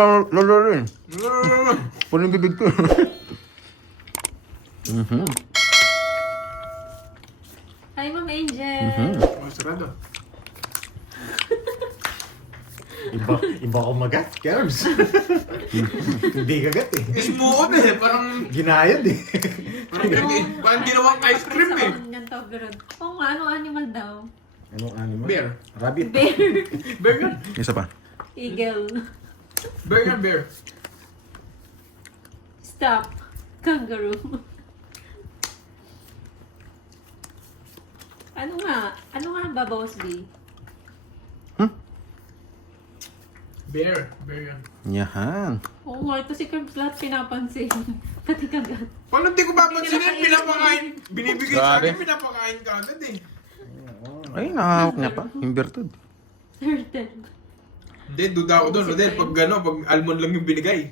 Lolo rin. Puling bibig ko. Hi, Ma'am Angel. Sarado. Iba ko magat, Kerbs. Hindi kagat eh. Smooth eh. Parang Ginayad eh. parang ginawang ice cream eh. Oo nga, ano animal daw? Anong animal? Bear. Rabbit. Bear. Bear yan. Isa pa. Eagle. Bear yan, bear. Stop. Kangaroo. Ano nga ba, Boss B? Bear. Bear yan. Yahan. Oo nga, ito si Curbs lahat pinapansin. Pati kagat. Paano di ko papansinin? Hindi nila Pinapakain. Binibigay sa Grabe. akin, pinapakain ka agad eh. Ay, nakahawak niya pa. Inverted. Turtle. Hindi, duda ako doon. Rodel, pag pag almond lang yung binigay.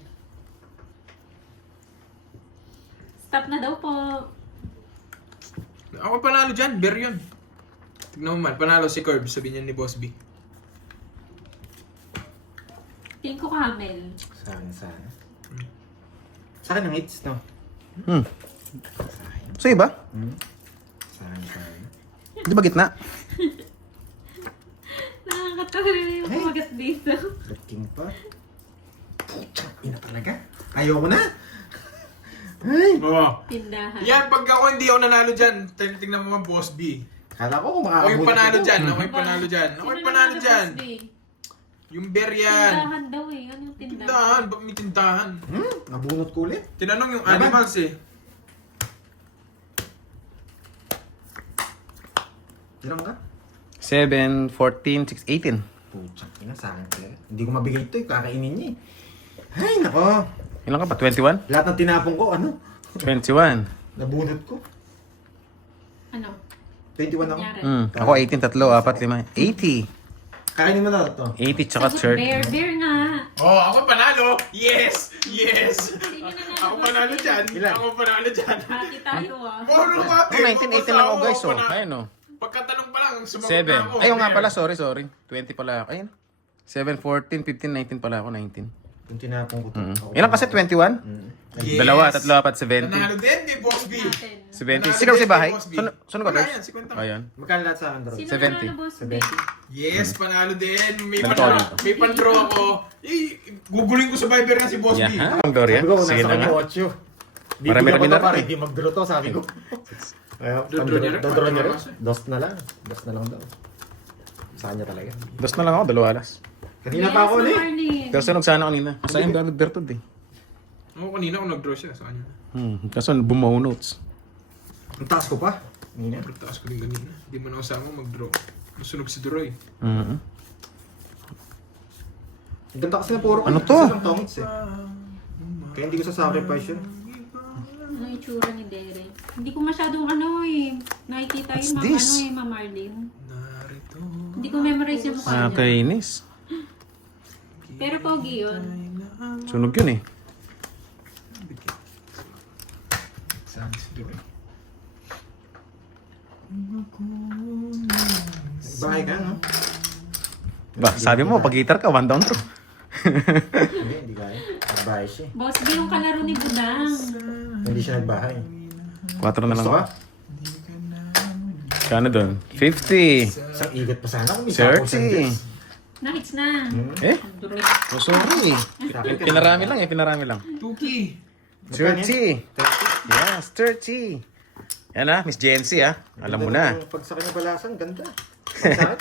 Stop na daw po. Ako panalo dyan, bear yun. Tignan mo man, panalo si Curb, sabihin niya ni Boss B. Tingin ko camel. Sana. Sa akin ang hits, no? Sa akin. Sa iba? Sa akin. Di ba gitna? Nakakatawa rin yung kumagat dito. Looking pa. Putang ina talaga. Ayoko na. Ay. Oo. Tindahan. Yan, pag ako hindi ako nanalo dyan, tingnan mo man Boss B. Kala ko kung Ako yung makakabuti panalo ko. dyan, ako yung panalo dyan. Ako yung panalo dyan. Yung bear yan. Tindahan daw eh. Ano yung tindahan? Tindahan, ba't may tindahan? Nabunot ko ulit. Tinanong yung Diba? animals eh. Tirang ka? 7, 14, 6, 18. Putang ina, sa akin talaga. Hindi ko mabigay ito eh. Kakainin niya eh. Ay, nako. Ilan ka pa? 21? Lahat ng tinapong ko, ano? 21. Nabunot ko. Ano? 21 ako. Nangyari? Ako 18, 3, 4, 5, 80. Kakainin mo na ito. 80 tsaka Sagot, 30. bear nga. Oh, ako panalo! Yes! Yes! Sige na nga. Ako panalo dyan. Ilan? Ako panalo dyan. Hati tayo ah. Puro ate! Oh, 19, 18 lang ako guys. Oh. Ayun oh. Pagkatanong pa lang, sumagot 7. na ako. Ayun nga bear. pala, sorry. 20 pala ako. Ayun. 7, 14, 15, 19 pala ako. 19. Yung tinapong ko ito. Ako Ilan kasi? 21? Yes. Dalawa, tatlo, apat, 70. Nanalo din, di Boss B. Natin. 70. Sino si bahay? Boss B. Sunod ka, Wala Ters? yan, si Quentin. Ayan. Magkano lahat sa akin, bro? Sino 70. nanalo, Boss B? 70. Yes, panalo din. May Ganito, pan ganito. may pan-draw ako. Guguling ko sa Viber na si Boss B. Yahan. Ang Gloria. Sabi ko, Sige nasa na nga. kanya 8. Marami-rami na para rin. hindi mag-draw to, sabi ko. Dodraw niya rin? Dodraw niya rin. Dos na lang. Dos na lang daw. Sa kanya talaga. Dos na lang ako, dalawa alas. Kanina pa ako ulit. Marlene. Pero sunog sana kanina. Sa akin Donald Bertod eh. Ako kanina ako nag-draw siya sa kanya. Kaso bumaw notes. Ang taas ko pa. Kanina. Pero taas ko rin kanina. Hindi mo na usama mag-draw. Masunog si Duroy. Mhm. Ang ganda kasi na puro. Ano to? Kasi ng tongits eh. Kaya hindi ko sa-sacrifice yun. Ano yung tsura ni Derek? Hindi ko masyadong ano eh. Nakikita What's yung this? ano eh, Ma'am Marlene. Narito. Hindi ko memorize yung mukha niya. Nakakainis. Pero pogi yun. Sunog yun eh. Saan si Duroy? Bahay ka, no? Ba, sabi mo, pag guitar ka, one down throw. Hindi kaya. Nagbahay siya eh. Boss B yung kalaro ni Budang. Hindi siya nagbahay. 4 na lang Gusto ako. ka? Kano doon? 50. Isang igat pa sana kung may sapo sa 30. Nakits na. Eh? Duroy. Oh, sorry. Pinarami lang eh, pinarami lang. Tuki. 30. Yes, 30. Yan ah, Miss Jency ah. Alam mo na. Pag sa kanya balasan, ganda.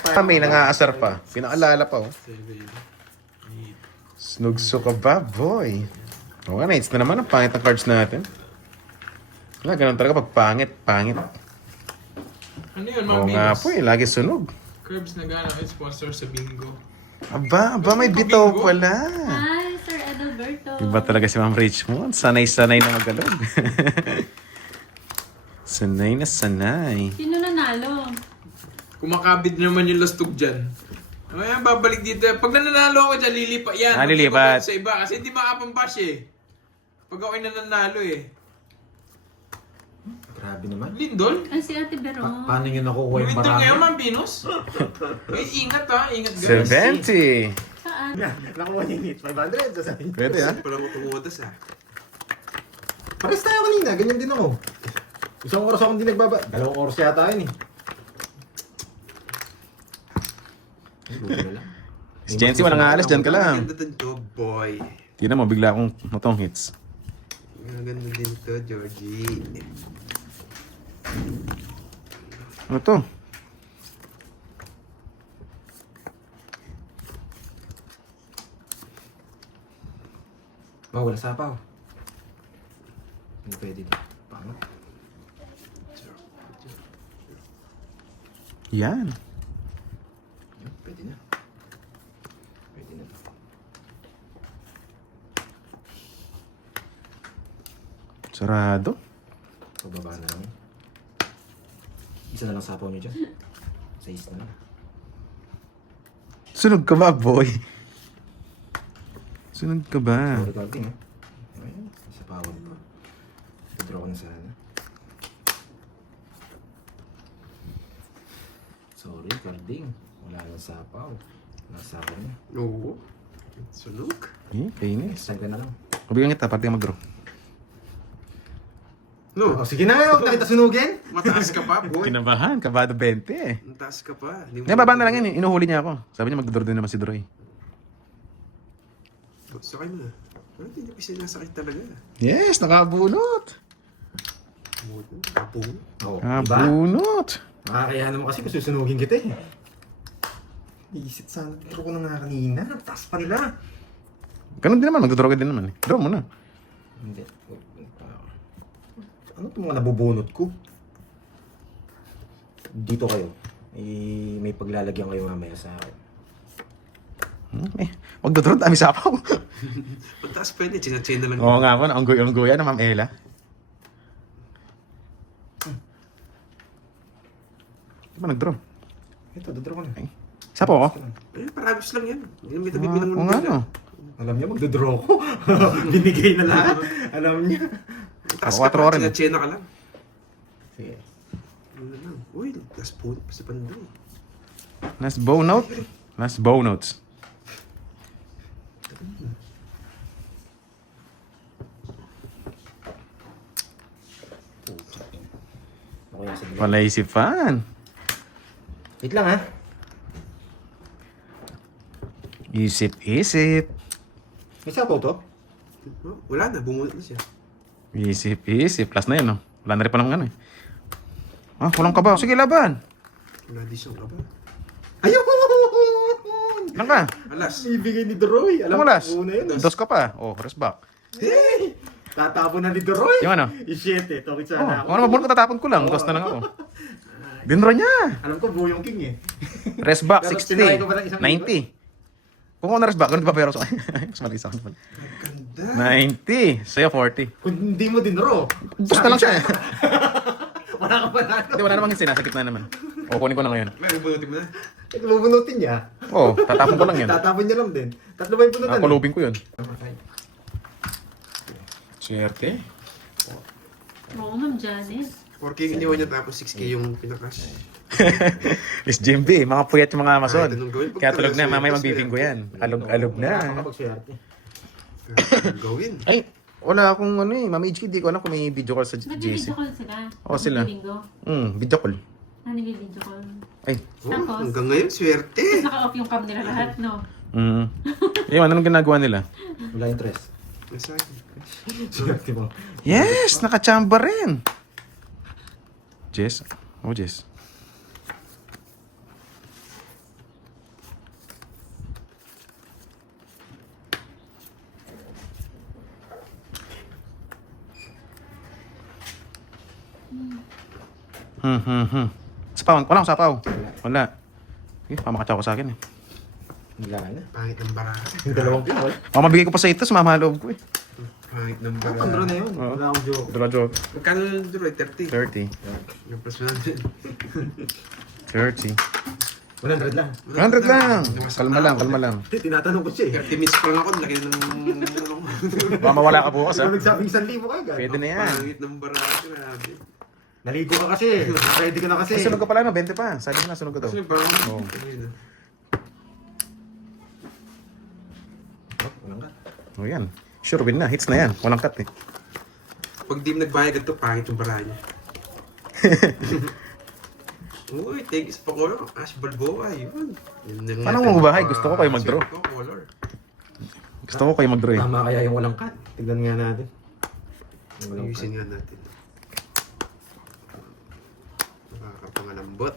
Kami nangaasar pa. Pinaalala pa oh. Snugso ka ba, boy? Okay, mates na naman ang pangit ng cards natin. Wala, ganun talaga pag pangit, pangit. Ano yun, Oo mga nga Venus? po eh, lagi sunog. Curbs nagana kayo sponsor sa bingo. Aba, may bitaw pala. Hi, Sir Adalberto. Iba talaga si Ma'am Richmond. Sanay-sanay na magalog. Sanay na sanay. Sino nanalo? Kumakabid naman yung lastog dyan. Ayan, babalik dito. Pag nananalo ako dyan, lilipat yan. Ah, lilipat. Sa iba. Kasi hindi makapambash eh. Pag ako'y nananalo eh. Grabe naman. Lindol? Ay, si Ate Veron. Paano nyo nakukuha yung Lindol marami? ngayon, Ma'am Venus? Ay, ingat ha. Ingat guys. 70. Saan? Nakuha niya yung hits. 500, sasabihin. Pwede ah. Parang mo tumutas ah. Pares tayo kanina, ganyan din ako. Isang oras akong hindi nagbaba. 2 oras yata yun eh. Buti na lang. Si Jency, walang aalis, dyan ka lang. Ang ganda din to, boy. Tingnan mo, bigla akong matong hits. Ang ganda din to, Georgie. Ano to? Oh, wala sapaw. Hindi pwede ito. Paano? Yan. Yun, pwede na. Pwede na. Sarado. Pababa na lang. Isa na lang sapaw niyo dyan. 6 na lang. Sunog ka ba, boy? Sunog ka ba? Sorry, Carding eh. Ayun, sapawan pa. Tudraw ko na sana. Sorry, Carding. Wala nang sapaw. Nasa akin na. Oo. Sunog. Eh, kainis. Saan ka na lang? Mabigyan kita, pati mag-draw. No, Oh, sige na, huwag na kita sunugin. mataas ka pa, boy. Kinabahan, kabado 20 eh. Mataas ka pa. Hindi mo- Ngayon, baba na lang yun eh. Inuhuli niya ako. Sabi niya mag-draw din naman si Droy. Sakay mo na. Hindi pa sinasakit talaga. Yes, nakabunot. Apo. Oh, Ah, diba? Nakabunot. Makakaya naman kasi kung susunugin kita eh. Iisip sana, pero ko na nga kanina. Taas pa nila. Ganun din naman, mag-draw ka din naman eh. Draw mo na. Hindi. Ano itong mga nabubunot ko? Dito kayo. May paglalagyan kayo mamaya sa akin. Eh, mag-draw, dami sapaw. Mataas pa yun eh. China-chain na lang. Oo nga po, ang na Ma'am Ella. Di ba nag-draw? Ito, dodraw ko na. Ay, sapaw ako? Eh, paragos lang yan. Hindi naman itabi mo Oo nga no. Alam niya, magdodraw ko. Binigay na lahat. Alam niya. Mataas Ako, ka 4 pa. oras eh. China-chain ka lang. Sige. Ano na lang. Uy, last po. Si Pandoy. Last bow note. Last bow notes. Ako yan sa bilang. Wala isipan. Wait lang ha. Isip-isip. May sapaw to? Oh, wala na. Bumunot na siya. Isip-isip. Plus na yun, no? Wala na rin pa ng ano eh. Ah, walang kabaw. Sige, laban. Wala di siyang kaba. Ayun! Ilan ka? Alas. Ibigay ni Doroy. Ano last? Una yun. Dos ka pa. Oh, rest back. Hey! Tatapon na ni Doroy. Yung ano? I-shit eh. Tokit Oh, sana kung ano mabunod ko, tatapon ko lang. Dos na lang ako. Dinro niya. Alam ko, buo yung king eh. Rest back, Pero 60. tinry ko pa ng isang 90. Kung ako na rest back, ganun pa pero sa mas mali sa akin. Ganda. 90. Sa'yo, 40. Kung hindi mo dinro. Dos na lang siya eh. Wala ka pa na. Hindi, wala namang sinasa gitna naman. O, kunin ko na ngayon. May bunutin mo na. Ito bubunutin niya. Oh, tatapon ko lang yun. Tatapon niya lang din. Tatlo ba yung bunutan? Nakulubin ko yun. Swerte. Oo, Ma'am Janice. 4K yung iniwan niya tapos 6K yung pinakas. Miss Jimby, mga puyat yung mga Amazon. Ay, ganun gawin. Kaya tulog na, mamaya magbibing ko yan. Alog na. Nakakapagswerte. Gawin. Ay, wala akong ano eh. Mami HK, di ko alam kung may video call sa Nag-video JC. call sila. Oo, sila. Linggo. Video call. Nag-video call. Ay. Oh, Tapos? hanggang ngayon, swerte. Tapos naka-off yung cam nila lahat, no? Yung anong ginagawa nila? Wala yung tres. Nasa akin. Swerte mo. Yes! Nakachamba rin! Jess? Oh, Jess. Sapaw. Wala akong sapaw. Wala. Eh, pamakatsaw ko sa akin eh. Wala na. Pangit ng baraka. Yung dalawang pinol. Oh, mabigay ko pa sa ito, sumama loob ko eh. Pangit ng Ang baraka. draw na yun. Oo. Wala akong joke. Draw joke. Magkano yung duro? 30. 30. Yung plus 100. 30. 100 lang. 100 lang. Kalma lang, kalma lang. Hindi, tinatanong ko siya eh. 30 minutes pa lang ako. Laki ng ano ko. Baka mawala ka bukas Ikaw ha. nagsabing 1,000 kayo gano'n. Pwede na yan. Pangit ng baraka. Grabe. Naligo ka kasi. Ready ka na kasi. Sunog ka pala no, 20 pa. Sabi ko na sunog ka daw. Kasi yung baraka. Oo. O yan. Sure win na. Hits na yan. Walang cut eh. Pag di mo nagbayad ito, pangit yung bara niya. Uy, thank you sa pa-color. Ash Balboa, yun. Paano mo bahay? Gusto ko kayo mag-draw. Gusto ko kayo mag-draw eh. Tama kaya yung walang cut. Tignan nga natin. Yung walang cut. Ayusin nga natin. Nakakapangalambot.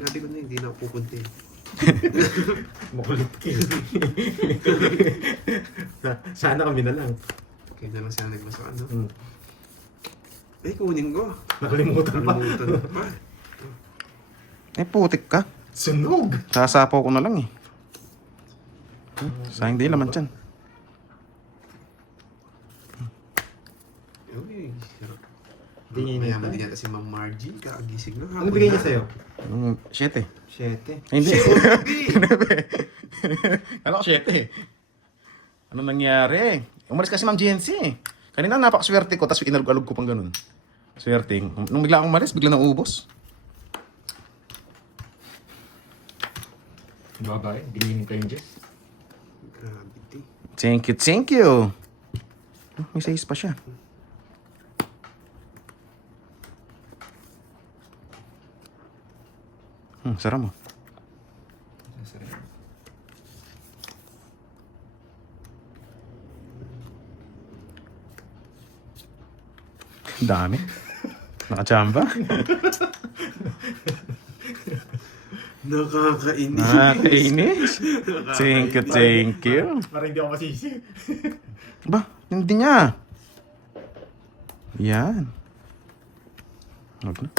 Sabi ko na, hindi na ako pupunti. Makulit ka. Sana kami na lang. Kaya na lang siya nagmasakan, no? Hmm. Eh, kunin ko. Nakalimutan pa. Nakalimutan pa. Eh, putik ka. Sunog. Sasapaw ko na lang eh. Sayang din naman dyan. Uy, sarap. Tingin niya Mayaman pa. din yata si Ma'am Margie. Kakagising na. Ano bigay niya sa'yo? 7 eh. 7. Ay, hindi. Baby! Ano ko 7 eh. Ano nangyari? Umalis kasi Ma'am GNC eh. Kanina napakaswerte ko, tapos inalog-alog ko pang ganun. Swerte. Nung bigla akong umalis, bigla naubos. Babay, binigyan ko yung Jess. Gravity. Thank you, thank you. Oh, may 6 pa siya. Sarap mo. Dami. Nakachamba. Nakakainis. Nakakainis. Thank you, thank you. Parang hindi ako masisi. Ba, hindi niya. Yan. Huwag na.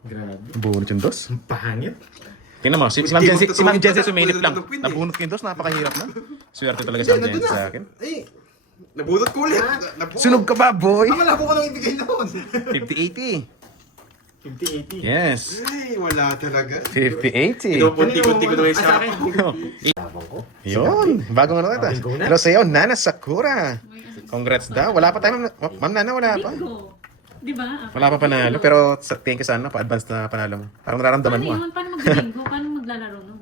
Grabe. Bunot yung dos. Ang pangit. Tingnan mo, si Ma'am Jensen, si Ma'am Jensen suminip lang. Nabunot ko yung dos, napakahirap na. Swerte talaga si Ma'am Jensen sa akin. Eh, Nabulot ko ulit. Sunog ka ba, boy? wala po ko nang ibigay noon. 50-80. 50-80. Yes. Ay, wala talaga. 50-80. Pinupunti-punti ko na yung sa akin. sapo. Tabang ko. Yun, bagong ano ito. Bagong na. Pero sa'yo, Nana Sakura. Congrats daw. Wala pa tayo, Ma'am Nana, wala pa. Bingo. Di ba? Wala pa panalo, pero sa thank you sana, pa-advance na panalo mo. Parang nararamdaman Paano mo ah. yun? Paano mag-bingo? Paano maglalaro nun?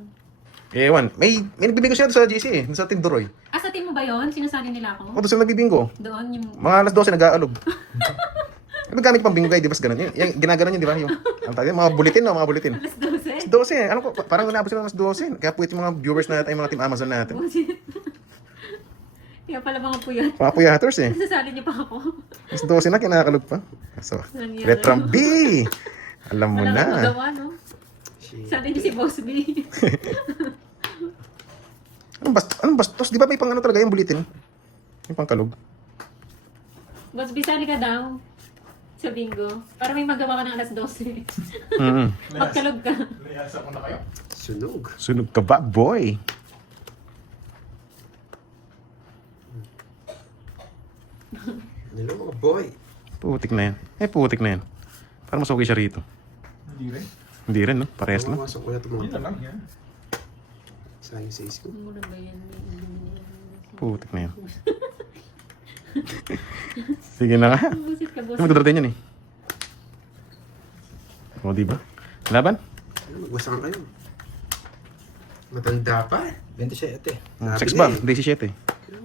Ewan, may nagbibingo siya sa GC eh, sa Tinduroy. Ah, sa team mo ba yun? Sinasali nila O, ako? doon sila nagbibingo. Doon yung... Mga alas 12 nag-aalog. Ano gamit pang bingo guy, di ba ganun? Yung ginaganon yun, di ba? Yung, ang tawag yun, mga bulletin, no? Mga bulletin. Alas 12. 12, ano ko, parang nabot sila mas 12. Kaya puwit yung mga viewers natin, yung mga team Amazon natin. Bullshit. Kaya pala mga puyat. Mga puyaters eh. Sasali niyo pa ako. Mas 12 na, kinakalog pa. So, Nangyari. Retram B! Alam mo Wala na. akong magawa, no? Sali niyo si Boss B. Anong bastos? Di ba may pang ano talaga yung bulletin? Yung pangkalog. Boss B, sali ka daw. Sa bingo. Para may magawa ka ng alas 12. Magkalog ka. Nayasa ko na kayo. Sunog. Sunog ka ba, boy? Hello, mga boy. Putik na yan. Putik na yan. Parang mas okay siya rito. Hindi rin. Hindi rin, no? Parehas lang. Pumasok ko na ito mga Yun na lang yan. sayang sa isip ko. Mura ba yan? Putik na yan. Sige na nga. Busit ka, Boss. Magdadarating yan eh. O, di ba? Laban? Magwasakan kayo. Matanda pa. 27. Sabi Sex na bomb, eh. day 17.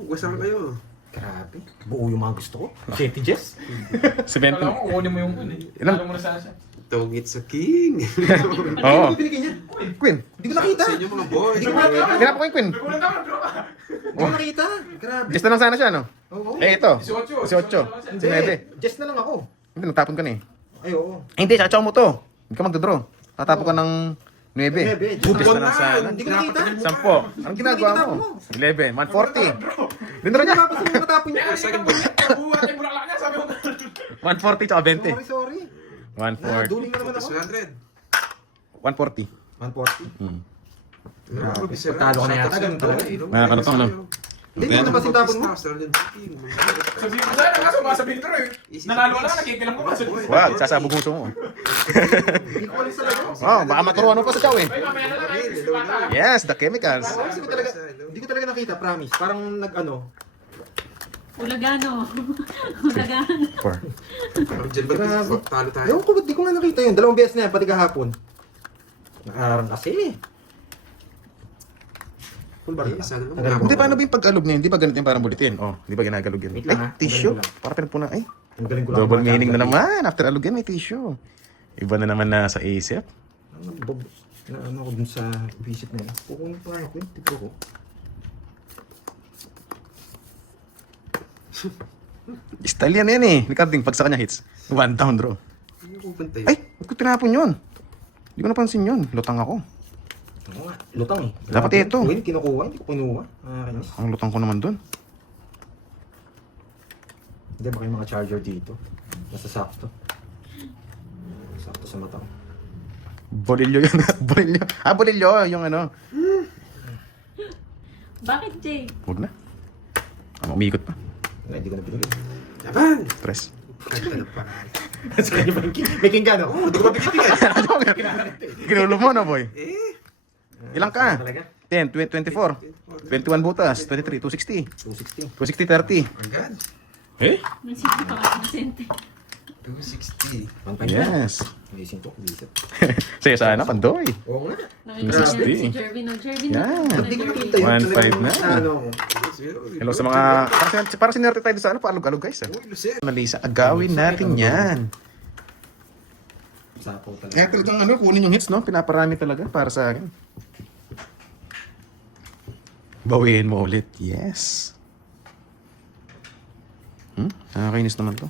Magwasakan kayo. Grabe. Buo yung mga gusto ko. 7 Jess. 70. Alam mo, kukunin mo yung kun eh. Ilan? Alam mo na sa asa. Togit sa king. Oo. Ano binigay niya? Queen. Hindi ko nakita. Sa inyo mga boy. Ginapa ko yung Queen. Kulang ka, bro. Hindi ko nakita. Grabe. Just na lang sana siya, no? Oo. Eh, ito. 18. 18. Hindi. 19. Jess na lang ako. Hindi, natapon ka na eh. Ay, oo. Hindi, tsatsaw mo to. Hindi ka magdodraw. Tatapon ka ng 9. 9. Just na lang sana. Hindi ko nakita. 10. Anong ginagawa mo? 11. 140. Dinro niya. Tapos yung natapon niya. Second ball. Buhat yung bulaklak niya, sabi ko. 140 tsaka 20. Sorry. 140. Duling na naman ako. 100. 140. 140. Grabe, sarap. Talo ka na yata, ganun talaga. Nakakano to, no? Hindi ko naman sintapon mo. Australian King. Sabi ko sana, kaso masabihin ko rin. Nanalo ka na, nakikilang ko kaso. Wag, sasabog mo mo. Hindi ko alis talaga. Oh, baka maturuan mo pa sa chow eh. Ay, mamaya na lang, ay, Chris Bata. Yes, the chemicals. Hindi ko talaga nakita, promise. Parang nag-ano. Ulagano. Ulagano. 4. Ang dyan ba talo tayo? Ewan ko, ba't di ko nga nakita yun? 2 beses na yan, pati kahapon. Nakarang kasi. Full bar. Sana lang. Tagal mo. Hindi, paano ba yung pag-alog niya? Hindi ba ganito yung parang bulitin? Oh, hindi ba ginagalog yan? Wait lang, Ay, ha? tissue. Magaling ko lang. Para pinagpuna. Ay, Ang galing ko lang. double meaning na kumakanta. naman. After alog yan, may tissue. Iba na naman na sa isip. Ano ko dun sa visit na yun. Kukunin pa ako yun. Tipo ko. Style yan yan eh. Recording, pag sa kanya hits. One down, draw. Ano pupunta yun? Ay, ba't ko tinapon yun? Hindi ko napansin yun. Lutang ako. Oo nga. Lutang eh. Dapat Grabe. ito. Wait, kinukuha. Hindi ko kinuha. Nakakainis. Ang lutang ko naman dun. Hindi ba yung mga charger dito? Nasa sakto. Sakto sa mata ko. Bolilyo yun. Bolilyo. Ah, bolilyo. Yung ano. Bakit, Jay? Huwag na. Umikot pa. Wala, hindi ko na binigay. Laban! Stress. Kanta ng pangalan. Sa kanya ba yung may kinggan ako? Hindi ko mabigay. Ginulo mo na, boy. Eh, Ilang ka? Talaga? 10, 24, 21 butas, 23, 260, 260. 260, 30. agad. Eh? Nagsisi pa ka inosente. 260. 1.5 na. Yes. Gising to. Gising. Sige, sana, pandoy. Oo nga. Nakikita Sixty. niya si Jervin. No, Jervin Yan. na. Hindi ko nakita yun. 1.5 na. Ano ako. Hello sa mga... Para sinerte tayo sa ano, paalog-alog guys. Ah. Uy, Lucer. Analisa, agawin natin yan. Sapaw talaga. Eh, talagang ano, kunin yung hits, no? Pinaparami talaga para sa akin. Bawiin mo ulit. Yes. Nakakainis naman to.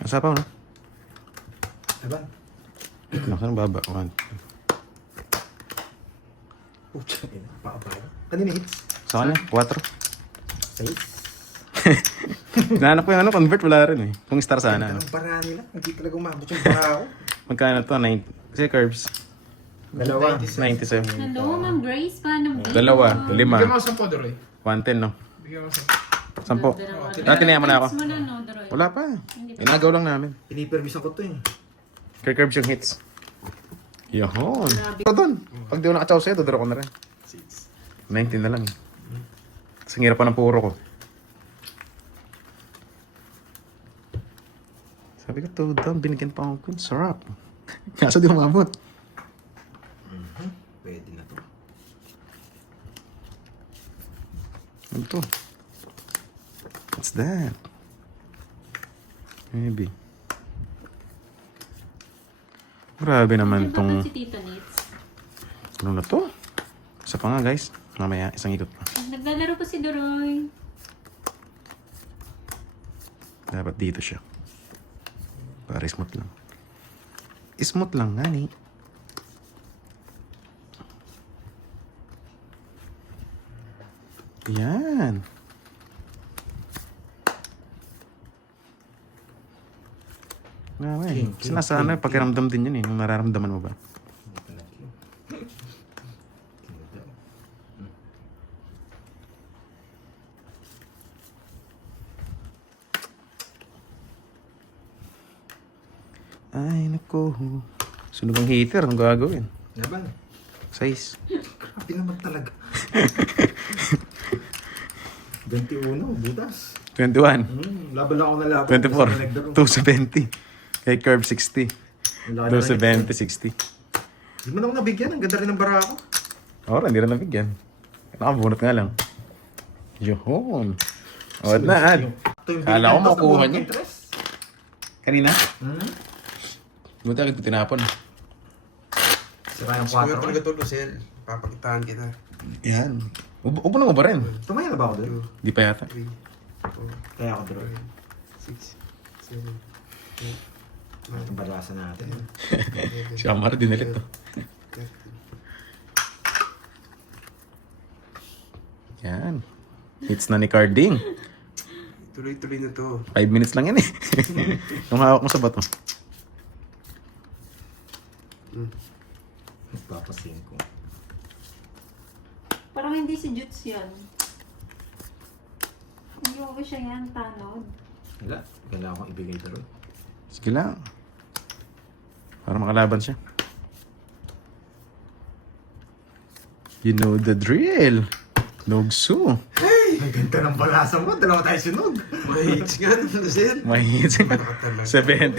Asapaw, no? Diba? Saan baba? 1. Pucha, pakapala. Kanina hits. Sa kanya? 4. Safe. Nahanap ko yung ano, convert, wala rin eh. Kung star sana. Ano. Ang para nila. Hindi talaga umabot yung para ako. Magkano to? 9. Kasi curves. Dalawa. 97. Hello, Ma'am Grace. Paano ba? Dalawa. 5. Bigyan mo sa Podoroy. 110, no? Bigyan mo sa... 10. Dalawa. Tinayan mo na ako. Hits mo na, no, Doroy? Wala pa. Inagaw lang namin. Pinipervisan ko to eh. Curves yung hits. Yahon. Grabe. Ito doon. Pag di ko nakatsaw sa'yo, dodoro ko na rin. 19 na lang eh. Kasi hirap pa ng puro ko. Sabi ko, to down, binigyan pa akong queen. Sarap. Kaso di umabot. Pwede na to. Ano to? What's that? Maybe. Grabe naman Ano ba tong... si Tita Nits? Ano na to? Isa pa nga guys. Mamaya, isang ikot pa. Naglalaro pa si Doroy. Dapat dito siya. Para smooth lang. Smooth lang nga ni. Yan. Nga eh. Kasi nasa ano, pakiramdam din yun eh. Nung nararamdaman mo ba? Ay, naku. Sunog ang heater. Anong gagawin? Laban. 6. Grabe naman talaga. 21, butas. 21. Laban lang ako na laban. 24. 270. Kay curve 60. 270, 60. Hindi mo na ako nabigyan. Ang ganda rin ng bara ako. Ora, hindi rin nabigyan. Nakabunot nga lang. Yun. O, na, ad. Ito yung Kala ko binigyan, tapos makuha nabuhat niya. ng interest. Kanina? Hmm? Buti agad ko tinapon. Sira yung Kuya 4. talaga to, Lucel. Papakitaan kita. Yan. Huwag mo nang ba rin? Tumaya na ba ako doon? Di pa yata. 3, 4, Kaya ako draw. 6, 7, 8, Itong balasan natin. Si Amar, dinilit to. 13. Yan. Hits na ni Carding. Tuloy-tuloy na to. 5 minutes lang yan eh. Yung hawak mo sa bato. Papasin ko. Parang hindi si Jutz yan. Hindi ko siya yan, tanod. Wala. Kailangan kong ibigay ito ron. Sige lang. Para makalaban siya. You know the drill. Nogsu. Ang ganda ng balasa mo. Dalawa tayo sunog. May hits nga, Lucel. May hits. Baka talaga. 70.